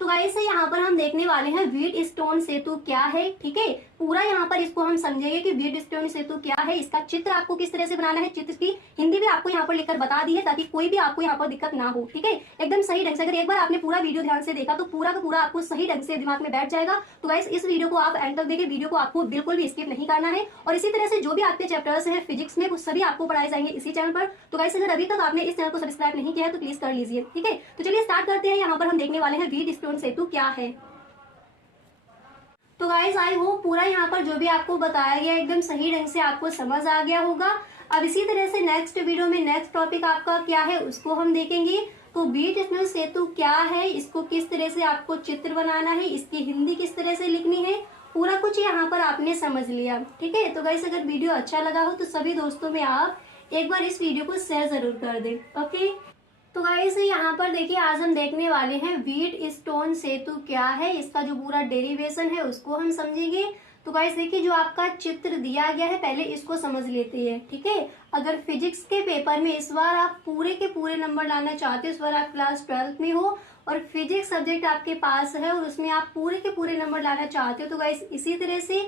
तो गाइस यहाँ पर हम देखने वाले हैं व्हीटस्टोन सेतु क्या है। ठीक है, पूरा यहाँ पर इसको हम समझेंगे कि व्हीटस्टोन सेतु क्या है, इसका चित्र आपको किस तरह से बनाना है। चित्र की हिंदी भी आपको यहाँ पर लिखकर बता दी है ताकि कोई भी आपको यहाँ पर दिक्कत ना हो। ठीक है, एकदम सही ढंग से अगर एक बार आपने पूरा वीडियो ध्यान से देखा तो पूरा का पूरा आपको सही ढंग से दिमाग में बैठ जाएगा। तो गाइस इस वीडियो को आप एंड तक देखिए, वीडियो को आपको बिल्कुल भी स्किप नहीं करना है। और इसी तरह से जो भी आपके चैप्टर्स है फिजिक्स में वो सभी आपको पढ़ाए जाएंगे इसी चैनल पर। तो गाइस अगर अभी तक आपने इस चैनल को सब्सक्राइब नहीं किया है तो प्लीज कर लीजिए। ठीक है, तो चलिए स्टार्ट करते हैं। यहाँ पर हम देखने वाले हैं व्हीटस्टोन सेतु क्या है। तो गाइस आई होप पूरा यहाँ पर जो भी आपको बताया गया एकदम सही ढंग से आपको समझ आ गया होगा। अब इसी तरह से नेक्स्ट वीडियो में नेक्स्ट टॉपिक आपका क्या है उसको हम देखेंगे। तो व्हीटस्टोन सेतु क्या है, इसको किस तरह से आपको चित्र बनाना है, इसकी हिंदी किस तरह से लिखनी है, पूरा कुछ यहाँ पर आपने समझ लिया। ठीक है, तो गाइस अगर वीडियो अच्छा लगा हो तो सभी दोस्तों में आप एक बार इस वीडियो को शेयर जरूर कर दें। ओके, तो गाइस यहाँ पर देखिए आज हम देखने वाले हैं व्हीटस्टोन सेतु क्या है, इसका जो पूरा डेरिवेशन है उसको हम समझेंगे। तो गाइस देखिए जो आपका चित्र दिया गया है पहले इसको समझ लेते हैं। ठीक है, अगर फिजिक्स के पेपर में इस बार आप पूरे के पूरे नंबर लाना चाहते हो, इस बार आप क्लास 12th में हो और फिजिक्स सब्जेक्ट आपके पास है और उसमें आप पूरे के पूरे नंबर लाना चाहते हो, तो गाइस इसी तरह से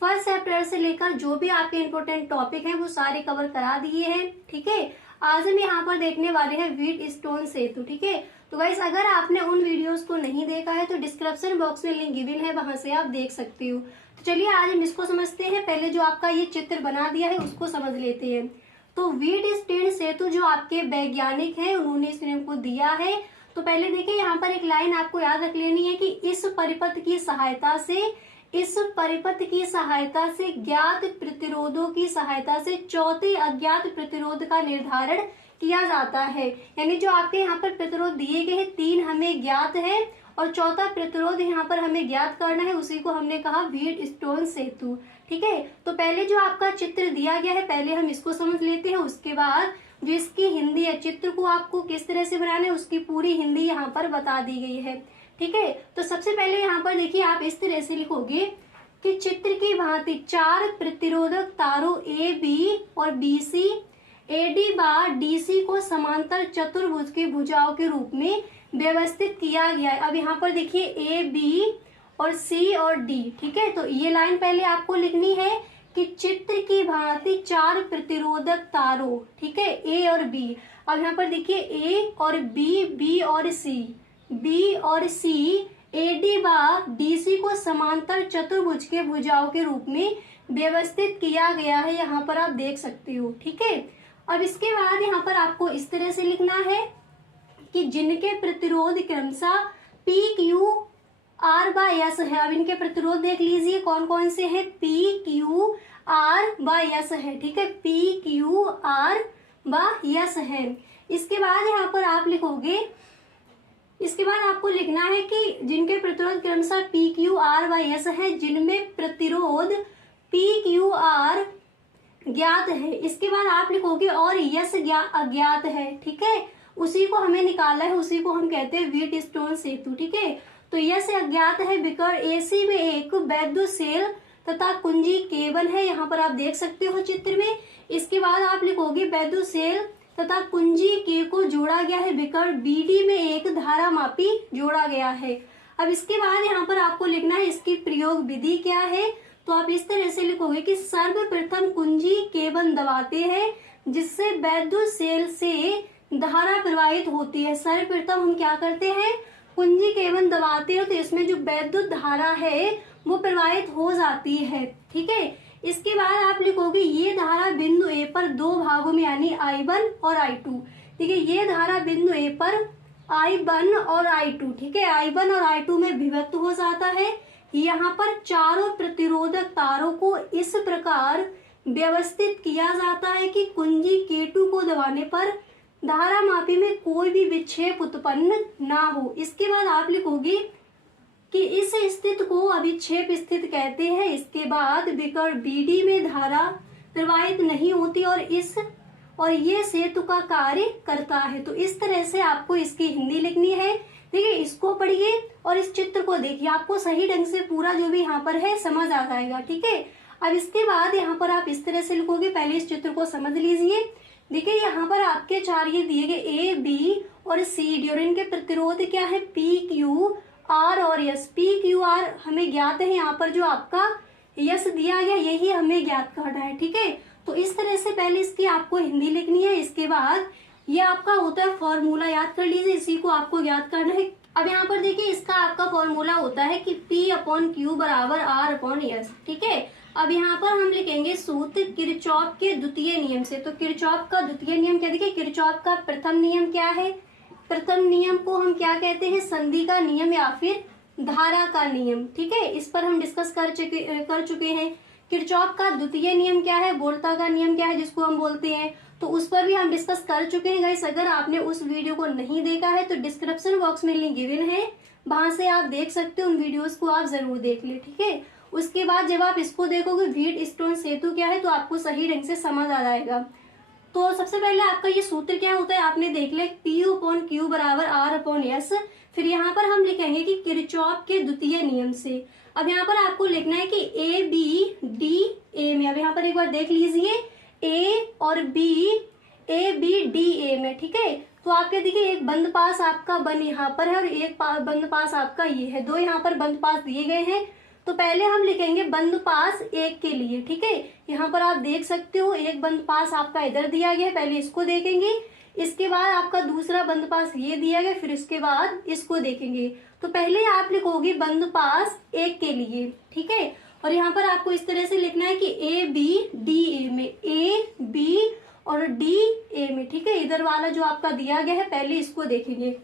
फर्स्ट चैप्टर से लेकर जो भी आपके इंपॉर्टेंट टॉपिक हैं वो सारे कवर करा दिए हैं। ठीक है, आज हम यहाँ पर देखने वाले हैं व्हीटस्टोन सेतु। ठीक है, तो गाइस अगर आपने उन वीडियोस को नहीं देखा है तो डिस्क्रिप्शन बॉक्स में लिंक गिवन है, वहां से आप देख सकते हो। तो चलिए आज हम इसको समझते हैं। पहले जो आपका ये चित्र बना दिया है उसको समझ लेते हैं। तो व्हीटस्टोन सेतु जो आपके वैज्ञानिक हैं उन्होंने इस नियम को दिया है। तो पहले देखिए यहाँ पर एक लाइन आपको याद रख लेनी है कि इस परिपथ की सहायता से ज्ञात प्रतिरोधों की सहायता से चौथे अज्ञात प्रतिरोध का निर्धारण किया जाता है। यानी जो आपके यहाँ पर प्रतिरोध दिए गए हैं 3 हमें ज्ञात है और चौथा प्रतिरोध यहाँ पर हमें ज्ञात करना है, उसी को हमने कहा व्हीटस्टोन सेतु। ठीक है, तो पहले जो आपका चित्र दिया गया है पहले हम इसको समझ लेते हैं, उसके बाद जो इसकी हिंदी है, चित्र को आपको किस तरह से बनाना है उसकी पूरी हिंदी यहाँ पर बता दी गई है। ठीक है, तो सबसे पहले यहाँ पर देखिए आप इस तरह से लिखोगे कि चित्र की भांति 4 प्रतिरोधक तारों ए बी और बी सी एडी बा डीसी को समांतर चतुर्भुज की भुजाओं के रूप में व्यवस्थित किया गया है। अब यहाँ पर देखिए ए बी और सी और डी। ठीक है, तो ये लाइन पहले आपको लिखनी है कि चित्र की भांति 4 प्रतिरोधक तारों, ठीक है, ए और बी। अब यहाँ पर देखिए ए और बी और सी एडी बा डीसी को समांतर चतुर्भुज के भुजाओं के रूप में व्यवस्थित किया गया है, यहाँ पर आप देख सकते हो। ठीक है, अब इसके बाद यहाँ पर आपको इस तरह से लिखना है कि जिनके प्रतिरोध क्रमशः पी क्यू आर बा यस है। अब इनके प्रतिरोध देख लीजिए कौन कौन से हैं, पी क्यू आर बा यस है। ठीक है, पी क्यू आर बा यस है। इसके बाद यहाँ पर आप लिखोगे, इसके बाद आपको लिखना है कि जिनके प्रतिरोध क्रमशः पी क्यू आर व एस है, जिनमें प्रतिरोध पी क्यू आर ज्ञात है। इसके बाद आप लिखोगे और यस अज्ञात है। ठीक है, उसी को हमें निकालना है, उसी को हम कहते हैं व्हीटस्टोन सेतु। ठीक है, तो यस अज्ञात है बिकॉज एसी में एक वैद्युत सेल तथा कुंजी केबल है, यहाँ पर आप देख सकते हो चित्र में। इसके बाद आप लिखोगे वैद्युत सेल तथा कुंजी के को जोड़ा गया है बिकर बीडी में एक धारा मापी जोड़ा गया है। अब इसके बाद यहाँ पर आपको लिखना है इसकी प्रयोग विधि क्या है। तो आप इस तरह से लिखोगे कि सर्वप्रथम कुंजी केबल दबाते हैं जिससे वैद्युत सेल से धारा प्रवाहित होती है। सर्वप्रथम हम क्या करते हैं, कुंजी केबल दबाते हैं तो इसमें जो वैद्युत धारा है वो प्रवाहित हो जाती है। ठीक है, इसके बाद आप लिखोगे ये धारा बिंदु ए पर 2 भागों में यानी I1 और I2। ठीक है, ये धारा बिंदु ए पर I1 और I2, ठीक है, I1 और I2 में विभक्त हो जाता है। यहाँ पर चारों प्रतिरोधक तारों को इस प्रकार व्यवस्थित किया जाता है कि कुंजी K2 को दबाने पर धारा मापी में कोई भी विक्षेप उत्पन्न ना हो। इसके बाद आप लिखोगे कि इस स्थिति को अभिक्षेप स्थिति कहते हैं। इसके बाद बिकर बीडी में धारा प्रवाहित नहीं होती और ये सेतु का कार्य करता है। तो इस तरह से आपको इसकी हिंदी लिखनी है। देखिए, इसको पढ़िए और इस चित्र को देखिए, आपको सही ढंग से पूरा जो भी यहाँ पर है समझ आ जाएगा। ठीक है, अब इसके बाद यहाँ पर आप इस तरह से लिखोगे, पहले इस चित्र को समझ लीजिए। देखिए यहाँ पर आपके 4 ये दिए गए ए बी और सी डी और इनके प्रतिरोध क्या है, पी क्यू आर और यस, पी क्यू आर हमें ज्ञात है, यहाँ पर जो आपका यस दिया गया यही हमें ज्ञात करना है। ठीक है, तो इस तरह से पहले इसकी आपको हिंदी लिखनी है, इसके बाद ये आपका होता है फॉर्मूला, याद कर लीजिए, इसी को आपको ज्ञात करना है। अब यहाँ पर देखिए इसका आपका फॉर्मूला होता है कि P अपॉन क्यू बराबर R अपॉन एस। ठीक है, अब यहाँ पर हम लिखेंगे सूत्र किरचॉफ के द्वितीय नियम से। तो किरचॉफ का द्वितीय नियम क्या, देखिए किरचॉफ का प्रथम नियम क्या है, प्रथम नियम को हम क्या कहते हैं, संधि का नियम या फिर धारा का नियम। ठीक है, इस पर हम डिस्कस कर चुके हैं। किरचॉफ का द्वितीय नियम क्या है, वोल्टा का नियम क्या है जिसको हम बोलते हैं, तो उस पर भी हम डिस्कस कर चुके हैं गाइस। अगर आपने उस वीडियो को नहीं देखा है तो डिस्क्रिप्शन बॉक्स में लिंक गिवन है, वहां से आप देख सकते हो, उन वीडियोस को आप जरूर देख ले। ठीक है, उसके बाद जब आप इसको देखोगे व्हीट स्टोन सेतु क्या है, तो आपको सही ढंग से समझ आ जाएगा। तो सबसे पहले आपका ये सूत्र क्या होता है, आपने देख लिया P अपॉन क्यू बराबर R अपॉन एस। फिर यहाँ पर हम लिखेंगे कि किरचॉफ के द्वितीय नियम से। अब यहाँ पर आपको लिखना है कि A B D A में, अब यहाँ पर एक बार देख लीजिए A और B, A B D A में। ठीक है, तो आपके देखिए एक बंद पास आपका बन यहाँ पर है और एक बंद पास आपका ये है, दो यहाँ पर बंद पास दिए गए हैं। तो पहले हम लिखेंगे बंद पास एक के लिए। ठीक है, यहाँ पर आप देख सकते हो एक बंद पास आपका इधर दिया गया है, पहले इसको देखेंगे, इसके बाद आपका दूसरा बंद पास ये दिया गया, फिर इसके बाद इसको देखेंगे। तो पहले आप लिखोगे बंद पास एक के लिए। ठीक है, और यहाँ पर आपको इस तरह से लिखना है कि ए बी डी ए में, ए बी और डी ए में। ठीक है, इधर वाला जो आपका दिया गया है पहले इसको देखेंगे।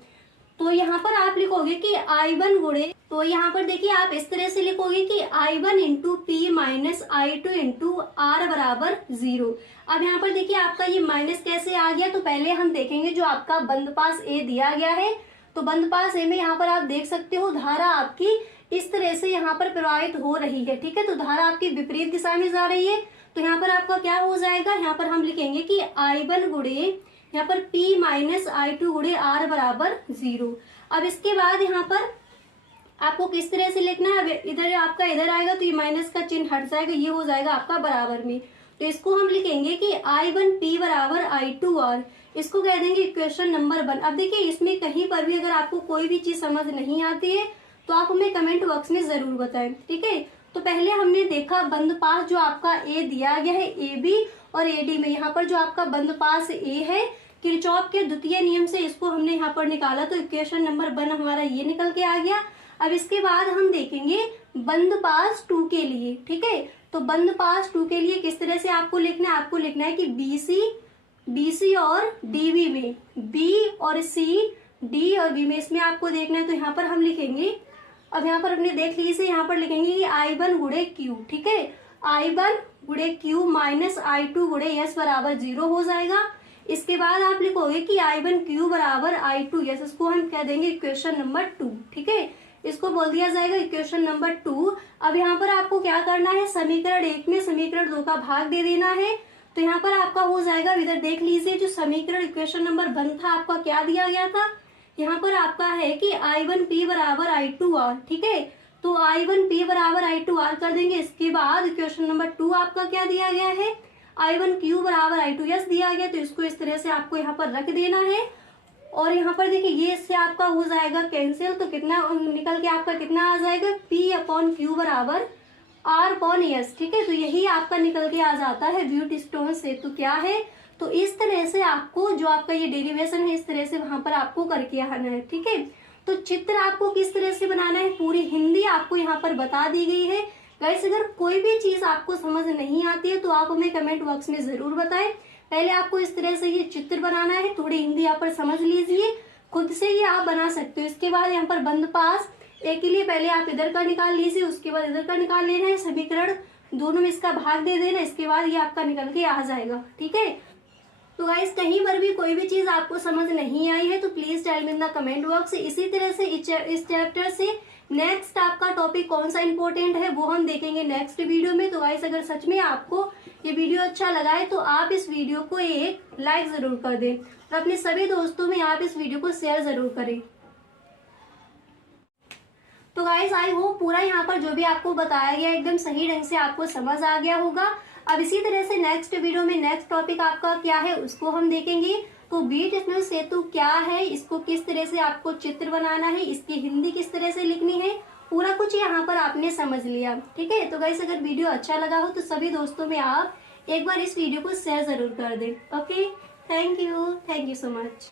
तो यहाँ पर आप लिखोगे कि I1 गुणे, तो यहाँ पर देखिए आप इस तरह से लिखोगे कि I1 into P minus I2 into R बराबर 0। अब यहाँ पर देखिए आपका ये माइनस कैसे आ गया, तो पहले हम देखेंगे जो आपका बंद पास ए दिया गया है, तो बंद पास ए में यहाँ पर आप देख सकते हो धारा आपकी इस तरह से यहाँ पर प्रवाहित हो रही है। ठीक है, तो धारा आपकी विपरीत दिशा में जा रही है, तो यहाँ पर आपका क्या हो जाएगा, यहाँ पर हम लिखेंगे कि I1 गुणे यहाँ पर P माइनस I2 गुणे R बराबर 0। अब इसके बाद यहाँ पर आपको किस तरह से लिखना है, इधर आपका इधर आएगा तो ये माइनस का चिन्ह हट जाएगा, ये हो जाएगा आपका बराबर में। तो इसको हम लिखेंगे कि I1P बराबर I2R, इसको कह देंगे इक्वेशन नंबर 1। अब देखिए इसमें कहीं पर भी अगर आपको कोई भी चीज समझ नहीं आती है तो आप हमें कमेंट बॉक्स में जरूर बताएं। ठीक है, तो पहले हमने देखा बंद पास जो आपका ए दिया गया है ए बी और ए डी में, यहाँ पर जो आपका बंद पास ए है किरचॉफ के द्वितीय नियम से इसको हमने यहाँ पर निकाला, तो इक्वेशन नंबर 1 हमारा ये निकल के आ गया। अब इसके बाद हम देखेंगे बंद पास 2 के लिए। ठीक है, तो बंद पास 2 के लिए किस तरह से आपको लिखना है, आपको लिखना है कि BC और DB में, B और C D और B में, इसमें आपको देखना है। तो यहाँ पर हम लिखेंगे, अब यहाँ पर अपने देख लीजिए, यहाँ पर लिखेंगे कि I1 गुणे Q। ठीक है, I1 गुणे Q माइनस I2 गुणे S बराबर 0 हो जाएगा। इसके बाद आप लिखोगे कि I1Q बराबर I2 S, इसको हम कह देंगे इक्वेशन नंबर 2। ठीक है, इसको बोल दिया जाएगा इक्वेशन नंबर 2। अब यहाँ पर आपको क्या करना है, समीकरण 1 में समीकरण 2 का भाग दे देना है। तो यहाँ पर आपका हो जाएगा, इधर देख लीजिए जो समीकरण इक्वेशन नंबर 1 था आपका क्या दिया गया था, यहाँ पर आपका है कि I1P बराबर I2R। ठीक है, तो I1P बराबर I2R कर देंगे। इसके बाद इक्वेशन नंबर 2 आपका क्या दिया गया है, I1Q बराबर I2S दिया गया, तो इसको इस तरह से आपको यहाँ पर रख देना है। और यहाँ पर देखिए ये इससे आपका हो जाएगा कैंसिल, तो कितना निकल के आपका कितना आ जाएगा, P अपॉन क्यू बराबर R अपॉन एस। ठीक है, तो यही आपका निकल के आ जाता है व्हीट स्टोन सेतु क्या है। तो इस तरह से आपको जो आपका ये डेरिवेशन है इस तरह से वहां पर आपको करके आना है। ठीक है, तो चित्र आपको किस तरह से बनाना है पूरी हिंदी आपको यहाँ पर बता दी गई है। गाइस अगर कोई भी चीज आपको समझ नहीं आती है तो आप हमें कमेंट बॉक्स में जरूर बताएं। पहले आपको इस तरह से ये चित्र बनाना है, थोड़ी हिंदी यहाँ पर समझ लीजिए, खुद से ही आप बना सकते हो। इसके बाद यहाँ पर बंद पास ए के लिए पहले आप इधर का निकाल लीजिए, उसके बाद इधर का निकाल लेना है, समीकरण दोनों में इसका भाग दे देना, इसके बाद ये आपका निकल के आ जाएगा। ठीक है, तो गाइस कहीं पर भी कोई भी चीज आपको समझ नहीं आई है तो please tell me in the comment box. इसी तरह से इस चैप्टर से नेक्स्ट आपका टॉपिक कौन सा इंपॉर्टेंट है वो हम देखेंगे नेक्स्ट वीडियो में। तो गाइस अगर सच में आपको ये वीडियो अच्छा लगा है तो आप इस वीडियो को एक लाइक जरूर कर दें और अपने सभी दोस्तों में आप इस वीडियो को शेयर जरूर करें। तो गाइस आई होप पूरा यहाँ पर जो भी आपको बताया गया एकदम सही ढंग से आपको समझ आ गया होगा। अब इसी तरह से नेक्स्ट वीडियो में नेक्स्ट टॉपिक आपका क्या है उसको हम देखेंगे। तो बीच स्नेह सेतु क्या है, इसको किस तरह से आपको चित्र बनाना है, इसकी हिंदी किस तरह से लिखनी है, पूरा कुछ यहाँ पर आपने समझ लिया। ठीक है, तो गाइस अगर वीडियो अच्छा लगा हो तो सभी दोस्तों में आप एक बार इस वीडियो को शेयर जरूर कर दें। Okay, thank you so much.